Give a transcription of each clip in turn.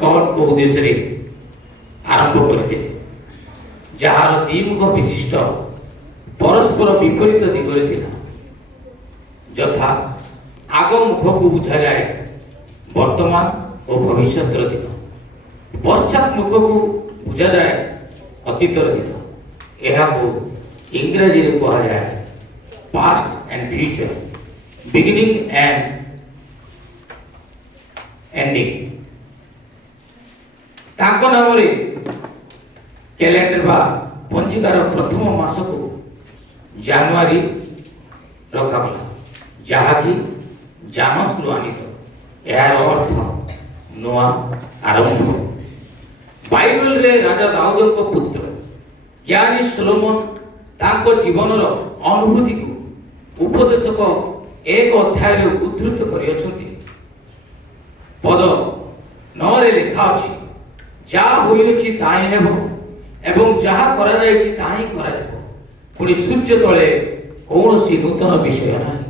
कौन को उद्देश्य रे आरंभ करते जार द्विमुख विशिष्ट परस्पर विपरीत दिगरे थिला यथा आग मुख को बुझा जाए वर्तमान और भविष्य दिन पश्चात मुख को बुझा जाए अतीतर दिन यह इंग्रजी में कहा जाए past and future beginning and ending ताको नाम रे कैलेंडर बा पंजिकार प्रथम मास को जनवरी रखागला जहाँकि जानस आनीत यार अर्थ नुआ आरंभ बाइबल रे राजा दाऊद को पुत्र ज्ञानी सोलोमन ताको जीवन रो अनुभूति को उपदेशक एक अध्याय रे उद्धृत करि अछंती पद 9 रे लिखा अछि जा होइछि ताई हेबो एवं जहा करा जाइछि ताई करा जबो पुणी सूर्य तले कौनसी नूतन विषय नाही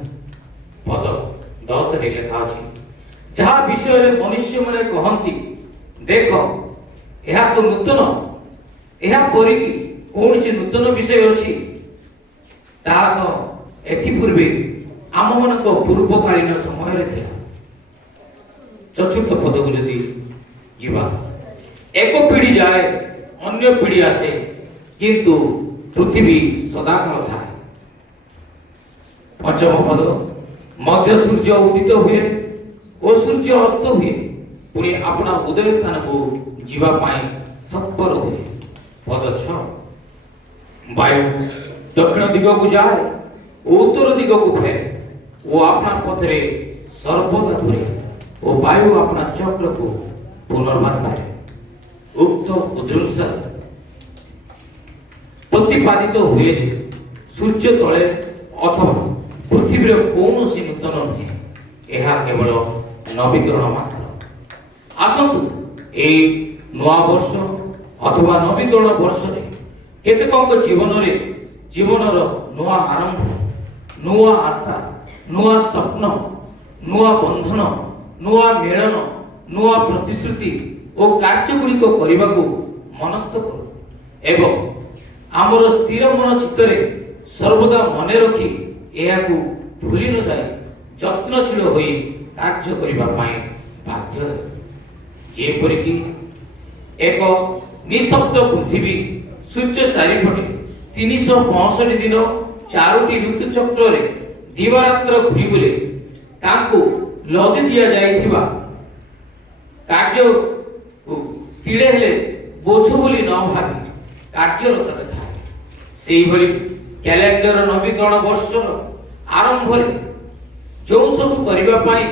पद 10 रे लिखा अछि जहा विषय रे मनुष्य माने कहंती देखो एहा तो नूतन एहा परि कि कौनसी नूतन विषय अछि ता तो एथि पूर्वे आम मन को पूर्वकालीन समय रे थिला चतुर्थ पद को यदि जीवा एक पीढ़ी जाए अन्य पीढ़ी आसे किंतु पृथ्वी सदाकाल थाए पंचम पद मध्य सूर्य उदित हुए और सूर्य अस्त हुए पुणी अपना उदय स्थान को जीवा पाए सत्पर हुए पद 6 वायु दक्षिण दिग को जाए उत्तर दिग को फेरे वो अपना पथरे सर्वदा घुरे वो वायु अपना चक्र को पुनर्बार करे उक्त उद्दृश्य प्रतिपादित हुए जे सूर्य तले अथवा पृथ्वी कौनसी नूतन नुहे यह केवल नवीकरण मात्र आसतु ए नवा वर्ष अथवा नवीकरण वर्ष रे केतेक जीवन रे जीवनर नुआ आरंभ नुआ आशा नुआ स्वप्न नुआ बंधन नुआ मिलन नुआ प्रतिश्रुति और कार्य गुड़िक करने को मनस्थ करू एवं आमर स्थिर मन चित्तरे सर्वदा मन रखी यह भूली न जाए यत्नशील हो कार्य करने बाध्य जेपरि कि एक निशब्द पृथ्वी सूर्य चारिपटे 365 दिन 4टी ऋतुचक्र रे दिवारात्र घुरी बुले ताको लदी दिया जाइथिबा कार्य तिले हेले बोझ बोली न भावी कार्यरत थाए सेही भली कैलेंडर नवीकरण वर्षर आरंभ रे जो सब करिबा पाई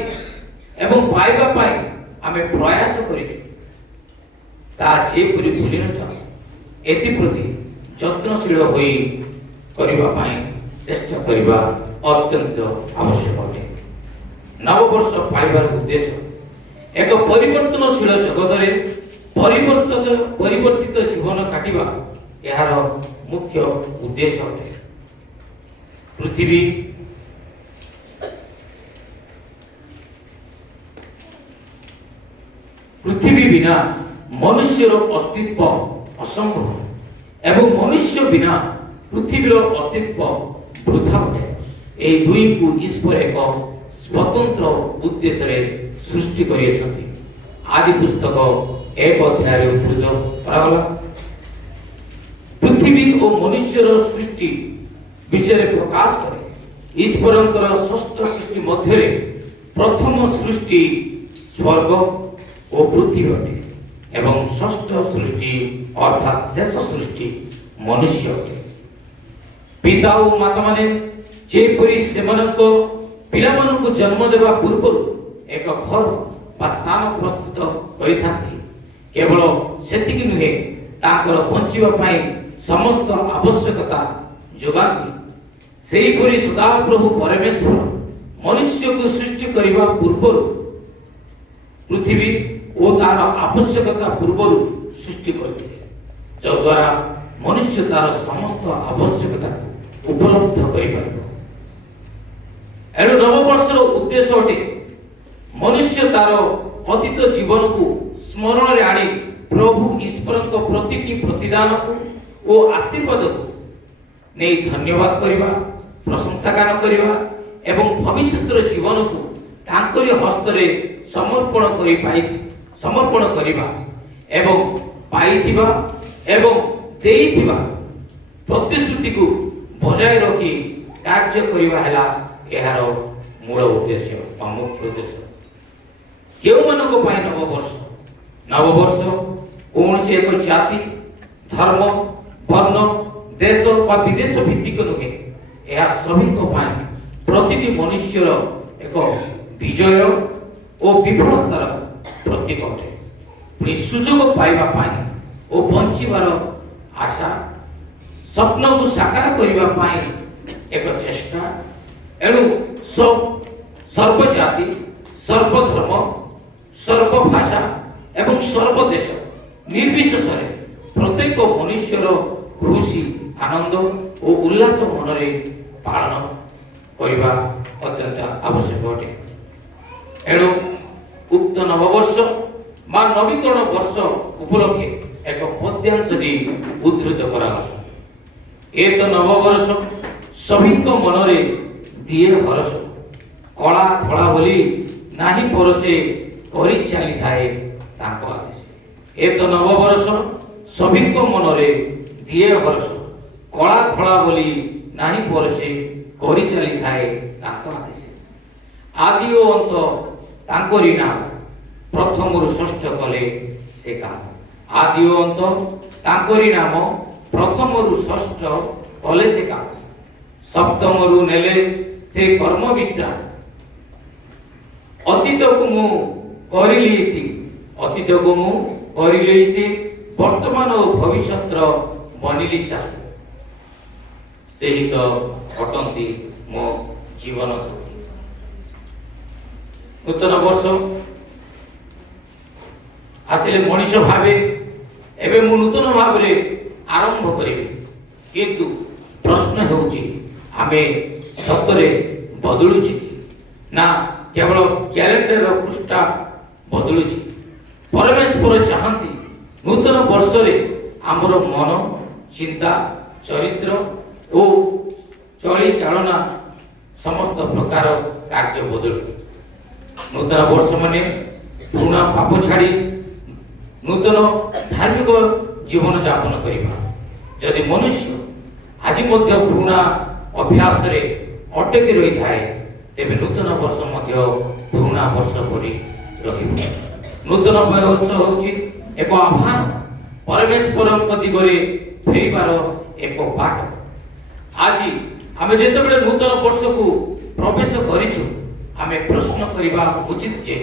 एवं पाइबा पाई आमे प्रयास करिछु ता जे पुरी भूली न जाओ एति प्रति यत्नशील होई करिबा पाई चेष्टा करिबा अत्यंत आवश्यक अटे नव वर्ष पाइबार उद्देश्य एक परिवर्तनशील जगत रे परिवर्तित जीवन काटिबा यार मुख्य उद्देश्य अटे पृथ्वी बिना मनुष्यर अस्तित्व असंभव एवं मनुष्य बिना पृथ्वीर अस्तित्व वृथा अटे ए दुई को ईश्वर एक स्वतंत्र उद्देश्य रे सृष्टि करियछथि आदि पुस्तक एक अध्याय उद्धृत करागला पृथ्वी और मनुष्यर सृष्टि विषय प्रकाश करे ईश्वरंकर षष्ठ सृष्टि मध्य रे प्रथम सृष्टि स्वर्ग और पृथ्वी अटे एवं षष्ठ सृष्टि अर्थात शेष सृष्टि मनुष्य अटे पिता और माता माने जेपरि सेमानक पिलामानक जन्म देवा पूर्व एक घर बा स्थान प्रस्तुत करिथांती केवल सेतिक नुहे ताकर बंचिबा पाई समस्त आवश्यकता जोगांती सेही परि सदा प्रभु परमेश्वर मनुष्य को सृष्टि करिबा पूर्व पृथ्वी और तार आवश्यकता पूर्व सृष्टि करथिले जो द्वारा मनुष्य तार समस्त आवश्यकता उपलब्ध करि पारिबो एणु नववर्षर उद्देश्य अटे मनुष्य तार ଅତୀତ ଜୀବନକୁ ସ୍ମରଣରେ ଆଣି ପ୍ରଭୁ ଈଶ୍ୱରଙ୍କ ପ୍ରତିଟି ପ୍ରତିଦାନକୁ ଓ ଆଶୀର୍ବାଦକୁ ନେଇ ଧନ୍ୟବାଦ କରିବା, ପ୍ରଶଂସା ଗାନ କରିବା ଏବଂ ଭବିଷ୍ୟତର ଜୀବନକୁ ତାଙ୍କରି ହସ୍ତରେ ସମର୍ପଣ କରିବା ଏବଂ ପାଇଥିବା ଏବଂ ଦେଇଥିବା ପ୍ରତିଶ୍ରୁତିକୁ ବଜାୟ ରଖି କାର୍ଯ୍ୟ କରିବା ହେଲା ଏହାର ମୂଳ ଉଦ୍ଦେଶ୍ୟ ବା ମୁଖ୍ୟ ଉଦ୍ଦେଶ୍ୟ। କେଉଁମାନଙ୍କ ପାଇଁ ନବବର୍ଷ? ନବବର୍ଷ କୌଣସି ଏକ ଜାତି, ଧର୍ମ, ବର୍ଣ୍ଣ, ଦେଶ ବା ବିଦେଶ ଭିତ୍ତିକ ନୁହେଁ। ଏହା ସଭିଙ୍କ ପାଇଁ ପ୍ରତିଟି ମନୁଷ୍ୟର ଏକ ବିଜୟ ଓ ବିଫଳତାର ପ୍ରତୀକ ଅଟେ। ପୁଣି ସୁଯୋଗ ପାଇବା ପାଇଁ ଓ ବଞ୍ଚିବାର ଆଶା, ସ୍ୱପ୍ନକୁ ସାକାର କରିବା ପାଇଁ ଏକ ଚେଷ୍ଟା। ଏଣୁ ସର୍ବଜାତି, ସର୍ବଧର୍ମ, ସର୍ବଭାଷା ଏବଂ ସର୍ବଦେଶ ନିର୍ବିଶେଷରେ ପ୍ରତ୍ୟେକ ମନୁଷ୍ୟର ଖୁସି, ଆନନ୍ଦ ଓ ଉଲ୍ଲାସ ମନରେ ପାଳନ କରିବା ଅତ୍ୟନ୍ତ ଆବଶ୍ୟକ ଅଟେ। ଏଣୁ ଉକ୍ତ ନବବର୍ଷ ବା ନବୀକରଣ ବର୍ଷ ଉପଲକ୍ଷେ ଏକ ପଦ୍ୟାଂଶଟି ଉଦ୍ଧୃତ କରାଗଲା। ଏ ତ ନବବର୍ଷ ସଭିଙ୍କ ମନରେ ଦିଏ ହରସ, କଳା ଧଳା ବୋଲି ନାହିଁ ପରସେ କରି ଚାଲିଥାଏ ତାଙ୍କ ଆଦେଶ। ଏ ତ ନବବର୍ଷ ସଭିଙ୍କ ମନରେ ଦିଏ ହରସ, କଳା ଧଳା ବୋଲି ନାହିଁ ପରସେ କରି ଚାଲିଥାଏ ତାଙ୍କ ଆଦେଶ। ଆଦି ଓ ଅନ୍ତ ତାଙ୍କରି ନାମ, ପ୍ରଥମରୁ ଷଷ୍ଠ କଲେ ସେ କାମ। ଆଦି ଓ ଅନ୍ତ ତାଙ୍କରି ନାମ, ପ୍ରଥମରୁ ଷଷ୍ଠ କଲେ ସେ କାମ। ସପ୍ତମରୁ ନେଲେ ସେ କର୍ମ ବିଶ୍ରାମ। ଅତୀତକୁ ମୁଁ କରିଲି ଇତି, ବର୍ତ୍ତମାନ ଓ ଭବିଷ୍ୟତର ବନିଲି ସାଥୀ। ସେହି ତ ଅଟନ୍ତି ମୋ ଜୀବନ ସାଥୀ। ନୂତନ ବର୍ଷ ଆସିଲେ ମଣିଷ ଭାବେ ଏବେ ମୁଁ ନୂତନ ଭାବରେ ଆରମ୍ଭ କରିବି, କିନ୍ତୁ ପ୍ରଶ୍ନ ହେଉଛି ଆମେ ସତରେ ବଦଳୁଛି କି ନା କେବଳ କ୍ୟାଲେଣ୍ଡର ପୃଷ୍ଠା ବଦଳୁଛି? ପରମେଶ୍ୱର ଚାହାନ୍ତି ନୂତନ ବର୍ଷରେ ଆମର ମନ, ଚିନ୍ତା, ଚରିତ୍ର ଓ ଚଳିଚାଳନା ସମସ୍ତ ପ୍ରକାର କାର୍ଯ୍ୟ ବଦଳୁ। ନୂତନ ବର୍ଷ ମାନେ ପୁରୁଣା ପାପ ଛାଡ଼ି ନୂତନ ଧାର୍ମିକ ଜୀବନ ଯାପନ କରିବା। ଯଦି ମନୁଷ୍ୟ ଆଜି ମଧ୍ୟ ପୁରୁଣା ଅଭ୍ୟାସରେ ଅଟକି ରହିଥାଏ, ତେବେ ନୂତନ ବର୍ଷ ମଧ୍ୟ ପୁରୁଣା ବର୍ଷ ପରି ରହିବ। ନୂତନ ବର୍ଷ ହେଉଛି ଏକ ଆହ୍ୱାନ, ପରମେଶ୍ୱରଙ୍କ ଦିଗରେ ଫେରିବାର ଏକ ବାଟ। ଆଜି ଆମେ ଯେତେବେଳେ ନୂତନ ବର୍ଷକୁ ପ୍ରବେଶ କରିଛୁ, ଆମେ ପ୍ରଶ୍ନ କରିବା ଉଚିତ ଯେ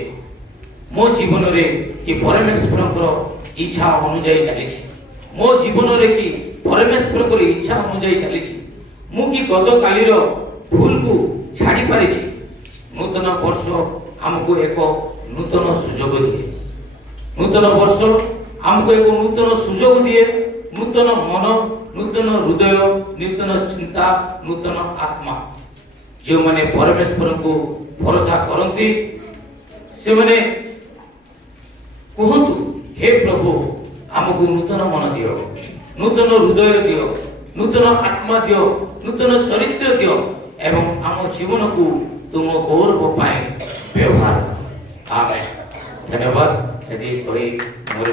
ମୋ ଜୀବନରେ କି ପରମେଶ୍ୱରଙ୍କର ଇଚ୍ଛା ଅନୁଯାୟୀ ଚାଲିଛି? ମୋ ଜୀବନରେ କି ପରମେଶ୍ୱରଙ୍କର ଇଚ୍ଛା ଅନୁଯାୟୀ ଚାଲିଛି? ମୁଁ କି ଗତକାଲିର ଭୁଲକୁ ଛାଡ଼ି ପାରିଛି? ନୂତନ ବର୍ଷ ଆମକୁ ଏକ ନୂତନ ସୁଯୋଗ ଦିଏ। ନୂତନ ବର୍ଷ ଆମକୁ ଏକ ନୂତନ ସୁଯୋଗ ଦିଏ। ନୂତନ ମନ, ନୂତନ ହୃଦୟ, ନୂତନ ଚିନ୍ତା, ନୂତନ ଆତ୍ମା। ଯେଉଁମାନେ ପରମେଶ୍ୱରଙ୍କୁ ଭରସା କରନ୍ତି ସେମାନେ କୁହନ୍ତୁ, ହେ ପ୍ରଭୁ, ଆମକୁ ନୂତନ ମନ ଦିଅ, ନୂତନ ହୃଦୟ ଦିଅ, ନୂତନ ଆତ୍ମା ଦିଅ, ନୂତନ ଚରିତ୍ର ଦିଅ ଏବଂ ଆମ ଜୀବନକୁ ତୁମ ଗୌରବ ପାଇଁ ବ୍ୟବହାର କର। ଆମେନ୍। ଧନ୍ୟବାଦ। यदि कोई मोर